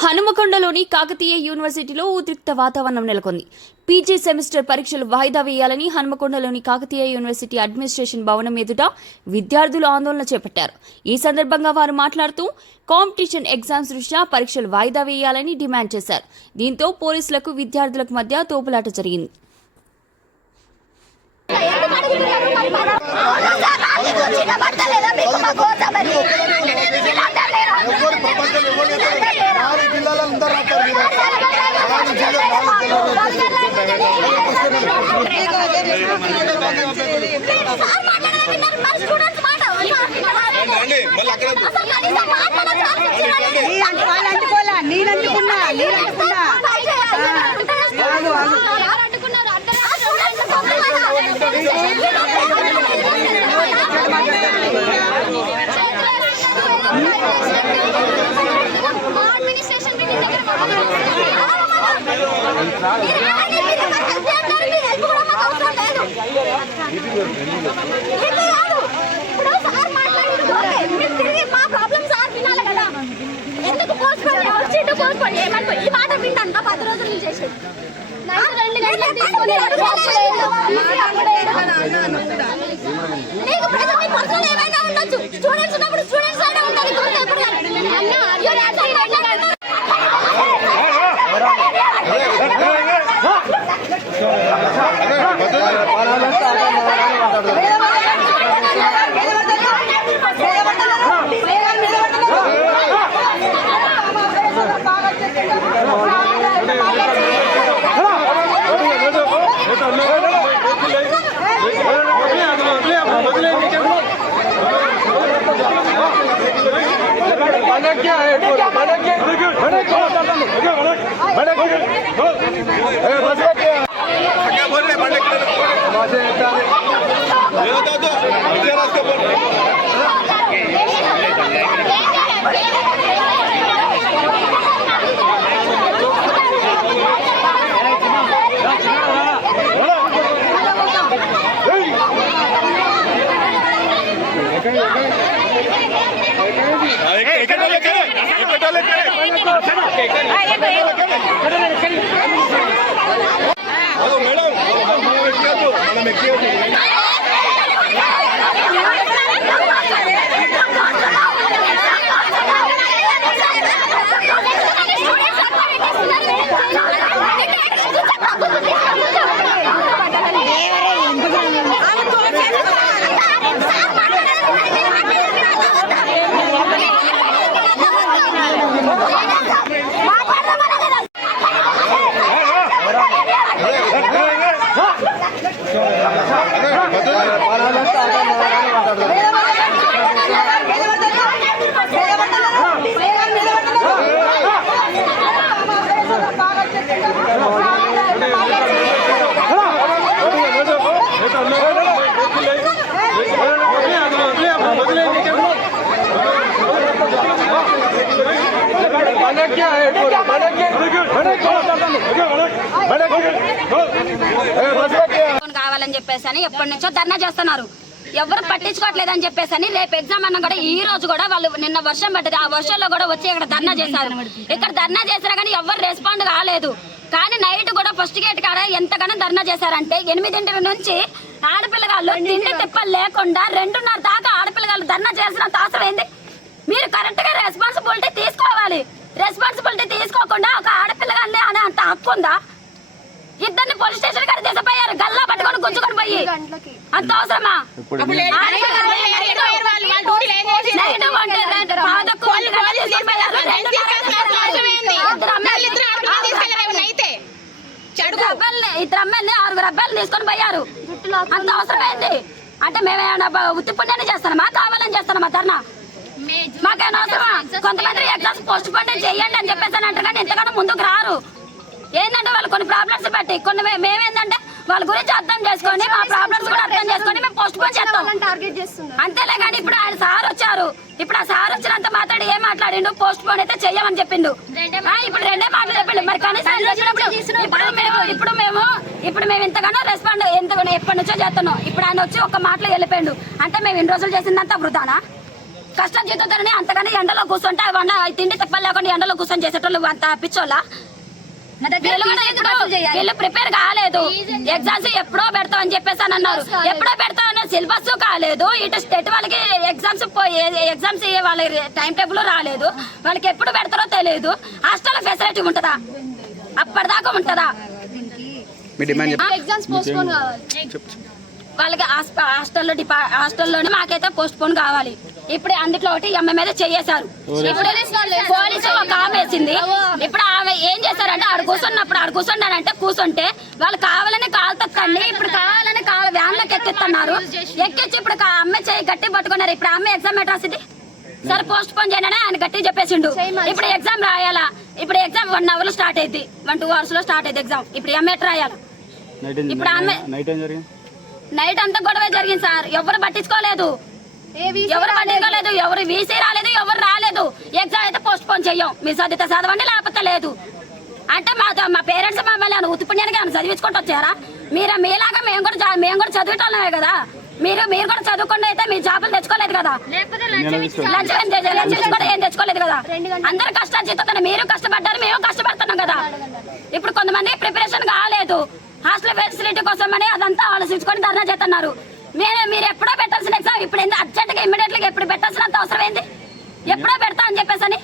హనుమకొండలోని కాకతీయ యూనివర్సిటీలో ఉద్రిక్త వాతావరణం నెలకొంది. పీజీ సెమిస్టర్ పరీక్షలు వాయిదా వేయాలని హనుమకొండలోని కాకతీయ యూనివర్సిటీ అడ్మినిస్ట్రేషన్ భవనం ఎదుట విద్యార్థులు ఆందోళన చేపట్టారు. ఈ సందర్భంగా వారు మాట్లాడుతూ కాంపిటీషన్ ఎగ్జామ్స్ దృష్ట్యా పరీక్షలు వాయిదా వేయాలని డిమాండ్ చేశారు. దీంతో పోలీసులకు విద్యార్థులకు మధ్య తోపులాట జరిగింది. కావాలని చెప్పేసి ఎప్పటి నుంచో ధర్నా చేస్తున్నారు. ఎవరు పట్టించుకోవట్లేదని చెప్పేసి రేపు ఎగ్జామ్ అన్న కూడా ఈ రోజు కూడా వాళ్ళు నిన్న వర్షం పడ్డది, ఆ వర్షంలో కూడా వచ్చి ఇక్కడ ధర్నా చేశారు. ఇక్కడ ధర్నా చేసినా కానీ ఎవరు రెస్పాండ్ కాలేదు. కానీ నైట్ కూడా ఫస్ట్ గేట్ కాడ ఎంతగానో ధర్నా చేశారంటే 8 నుంచి ఆడపిల్లగాళ్ళు తిండి తిప్పలు లేకుండా 2:30 దాకా ఆడపిల్లగాళ్ళు ధర్నా చేసినంత అవసరం ఏంది? మీరు కరెక్ట్ గా రెస్పాన్సిబిలిటీ తీసుకోవాలి. రెస్పాన్సిబిలిటీ తీసుకోకుండా ఒక ఆడపిల్లగాన్ని అనే అంత హక్కు ఉందా? ఇద్దరిని పోలీస్ స్టేషన్ గారు తీసుకుపోయారు, గల్లా పట్టుకొని గుంజుకొని పోయి. అంత అవసరమా? ఇద్దరు అమ్మాయిల్ని 6 అబ్బాయిలు తీసుకొని పోయారు. అంత అవసరమైంది అంటే మేమేమైనా ఉత్తి పుణ్యాన్ని చేస్తామా, కావాలని చేస్తామా ధర్నా? మాకేమైనా అవసరమా? కొంతమంది ఎగ్జామ్స్ పోస్ట్ పోన్ చేయండి అని చెప్పేసి అంటారు, కానీ ఎంతగానో ముందుకు రారు. ఏంటంటే వాళ్ళు కొన్ని ప్రాబ్లమ్స్ పెట్టి కొన్ని మేమేంటంటే వాళ్ళ గురించి అర్థం చేసుకొని మా ప్రాబ్లమ్స్ కూడా అర్థం చేసుకొని మేము పోస్ట్ పోన్ చేస్తాం అంతేలే. కానీ ఇప్పుడు ఆయన సార్ వచ్చారు, ఇప్పుడు ఆ సార్ వచ్చినంత మాట్లాడి ఏం మాట్లాడిండు? పోస్ట్ పోన్ అయితే చెయ్యమని చెప్పిండు. ఇప్పుడు 2 మాటలు చెప్పిండు. మరి కనీసం ఇప్పుడు మేము ఇంతగానో రెస్పాండ్ ఎప్పటి నుంచో చేస్తున్నాం. ఇప్పుడు ఆయన వచ్చి ఒక మాటలో వెళ్ళిపోయిండు అంటే మేము ఇన్ని రోజులు చేసిందంతా వృధానా? కష్టం జీవితాన్ని అంతగానే ఎండలో కూర్చుంటే తిండి తిప్పలు లేకుండా ఎండలో కూర్చొని చేసేటోళ్ళు అంత పిచ్చోళ్ళ. వీళ్ళు ప్రిపేర్ కాలేదు, ఎగ్జామ్స్ ఎప్పుడో పెడతాం అని చెప్పేసి అని అన్నారు. ఎప్పుడో పెడతాం సిలబస్ కాలేదు, ఇటు స్టేట్ వాళ్ళకి ఎగ్జామ్స్ వాళ్ళ టైం టేబుల్ రాలేదు, వాళ్ళకి ఎప్పుడు పెడతారో తెలియదు. హాస్టల్ ఫెసిలిటీ ఉంటుందా? అప్పటిదాకా ఉంటుందా? వాళ్ళకి హాస్టల్లోనే మాకైతే పోస్ట్ పోన్ కావాలి. ఇప్పుడు అందులో ఒకటి అమ్మ మీద చేశారు. ఇప్పుడు పోలీసు ఒక ఆమె వేసింది. ఇప్పుడు ఆమె ఏం చేశారంటే ఆడు కూర్చున్నారంటే కూర్చుంటే వాళ్ళు కావాలని కాలు తొక్కండి, ఇప్పుడు కావాలని వ్యాన్లకు ఎక్కిస్తున్నారు. ఎక్కించి ఇప్పుడు అమ్మాయి చేయి గట్టి పట్టుకున్నారు. ఇప్పుడు అమ్మాయి ఎగ్జామ్ ఎట్ రాసింది సరే పోస్ట్ పోన్ చేయనని ఆయన గట్టి చెప్పేసిండు. ఇప్పుడు ఎగ్జామ్ రాయాలా? ఇప్పుడు ఎగ్జామ్ 1 hour లో స్టార్ట్ అయింది, 1-2 hours లో స్టార్ట్ అయింది ఎగ్జామ్. ఇప్పుడు అమ్మాయి ఎట్ రాయాలా? ఇప్పుడు ఆమె నైట్ అంతా గొడవ జరిగింది సార్. ఎవరు పట్టించుకోలేదు, ఎవరు వీసీ రాలేదు, ఎవరు రాలేదు. ఎగ్జామ్ అయితే పోస్ట్ పోన్ చెయ్యం, మీరు చదివితే చదవండి లేకపోతే లేదు అంటే మా పేరెంట్స్ మమ్మల్ని ఉత్తుపుణ్యానికి చదివించుకుంటూ వచ్చారా? మీలాగా మేము కూడా చదివేటోళ్ళమే కదా. మీరు కూడా చదువుకుండా అయితే మీ జాబులు తెచ్చుకోలేదు కదా, లంచం కూడా ఏం తెచ్చుకోలేదు కదా. అందరు కష్టాలు చేస్తున్నారు, మీరు కష్టపడ్డారు, మేము కష్టపడుతున్నాం కదా. ఇప్పుడు కొంతమంది ప్రిపరేషన్ కాలేదు, హాస్టల్ ఫెసిలిటీ కోసం అని అదంతా ఆలోచించుకొని ధర్నా చేస్తున్నారు. మీరు ఎప్పుడో పెట్టాల్సిన ఎగ్జామ్ ఇప్పుడు అర్జెంట్ గా ఇమ్మీడియట్ గా ఎప్పుడు పెట్టాల్సినంత అవసరం ఏంది? ఎప్పుడో పెడతా అని చెప్పేసి అని.